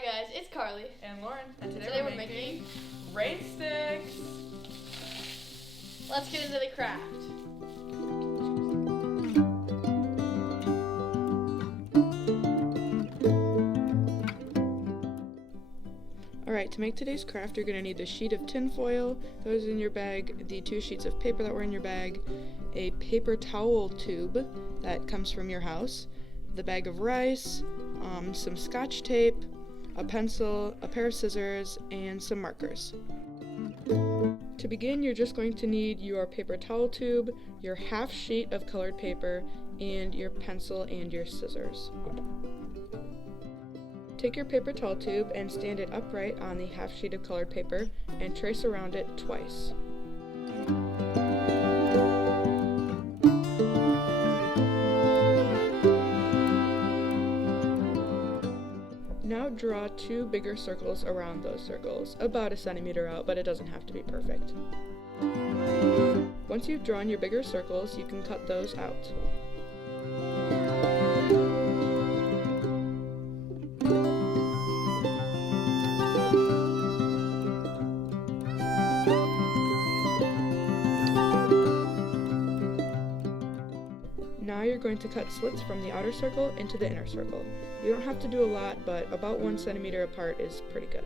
Hi guys, it's Carly. And Lauren, and Today we're making race sticks. Let's get into the craft. Alright, to make today's craft, you're going to need the sheet of tin foil, those in your bag, the 2 sheets of paper that were in your bag, a paper towel tube that comes from your house, the bag of rice, some scotch tape, a pencil, a pair of scissors, and some markers. To begin, you're just going to need your paper towel tube, your half sheet of colored paper, and your pencil and your scissors. Take your paper towel tube and stand it upright on the half sheet of colored paper and trace around it twice. Now draw 2 bigger circles around those circles, about 1 centimeter out, but it doesn't have to be perfect. Once you've drawn your bigger circles, you can cut those out. Now you're going to cut slits from the outer circle into the inner circle. You don't have to do a lot, but about 1 centimeter apart is pretty good.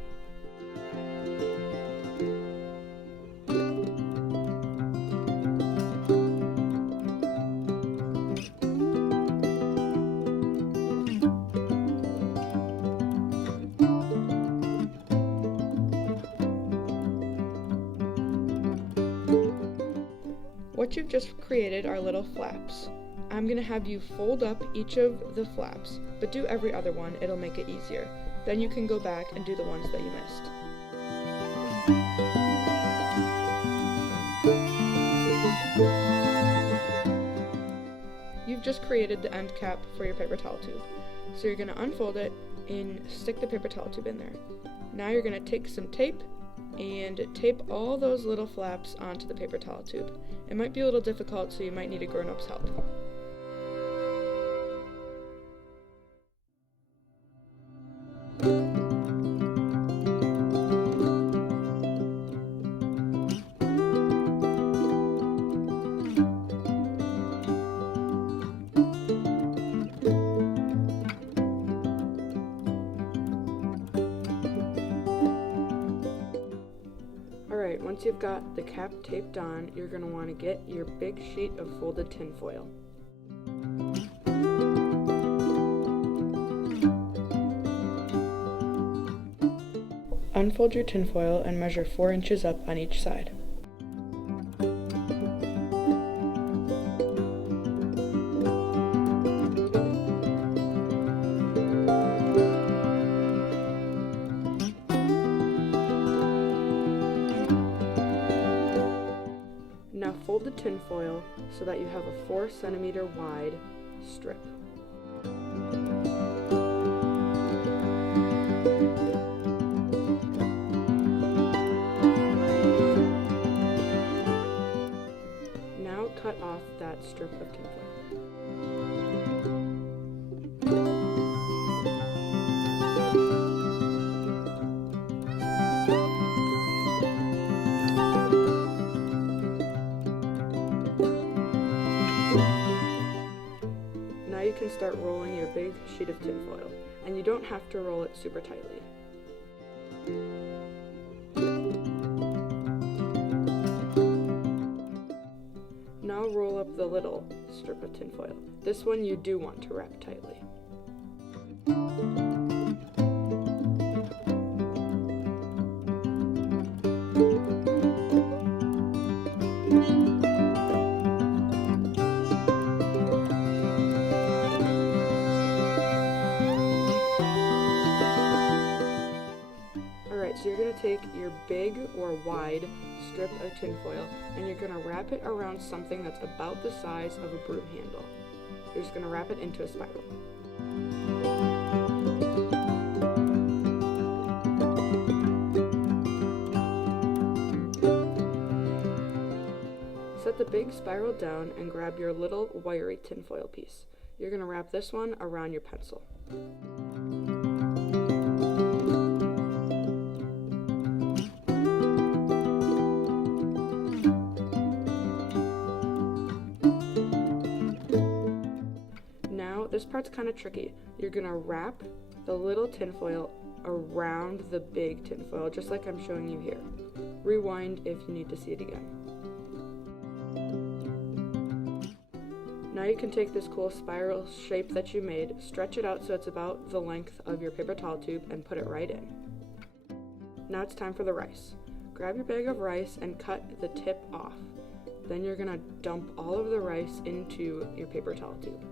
What you've just created are little flaps. I'm going to have you fold up each of the flaps, but do every other one, it'll make it easier. Then you can go back and do the ones that you missed. You've just created the end cap for your paper towel tube. So you're going to unfold it and stick the paper towel tube in there. Now you're going to take some tape and tape all those little flaps onto the paper towel tube. It might be a little difficult, so you might need a grown-up's help. Alright, once you've got the cap taped on, you're going to want to get your big sheet of folded tin foil. Unfold your tin foil and measure 4 inches up on each side. Now fold the tin foil so that you have a 4 centimeter wide strip. Now cut off that strip of tin foil. Now you can start rolling your big sheet of tin foil, and you don't have to roll it super tightly. Now roll up the little strip of tin foil. This one you do want to wrap tightly. So you're going to take your big or wide strip of tin foil and you're going to wrap it around something that's about the size of a broom handle. You're just going to wrap it into a spiral. Set the big spiral down and grab your little wiry tinfoil piece. You're going to wrap this one around your pencil. part's kind of tricky. You're gonna wrap the little tinfoil around the big tinfoil, just like I'm showing you here. Rewind if you need to see it again. Now you can take this cool spiral shape that you made, stretch it out so it's about the length of your paper towel tube, and put it right in. Now it's time for the rice. Grab your bag of rice and cut the tip off. Then you're gonna dump all of the rice into your paper towel tube.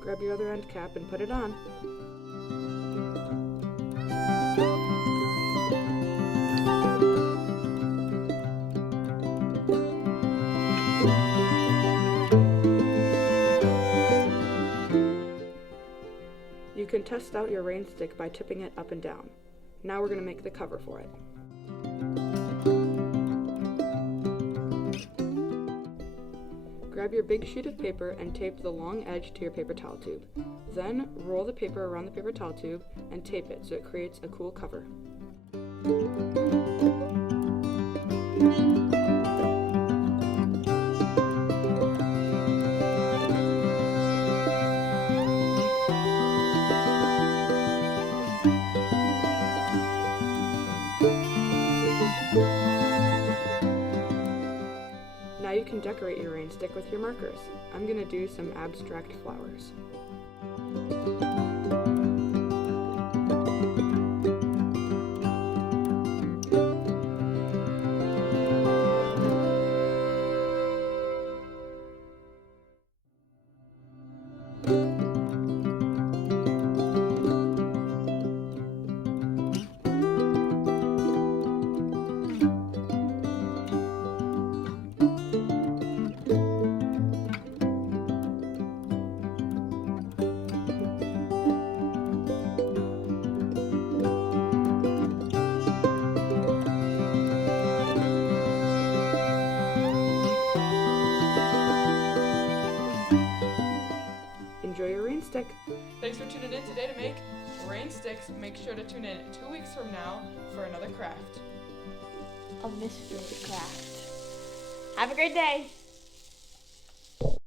Grab your other end cap and put it on. You can test out your rain stick by tipping it up and down. Now we're going to make the cover for it. Grab your big sheet of paper and tape the long edge to your paper towel tube. Then roll the paper around the paper towel tube and tape it so it creates a cool cover. Now you can decorate your rain stick with your markers. I'm going to do some abstract flowers. Enjoy your rain stick. Thanks for tuning in today to make rain sticks. Make sure to tune in 2 weeks from now for another craft. A mystery craft. Have a great day.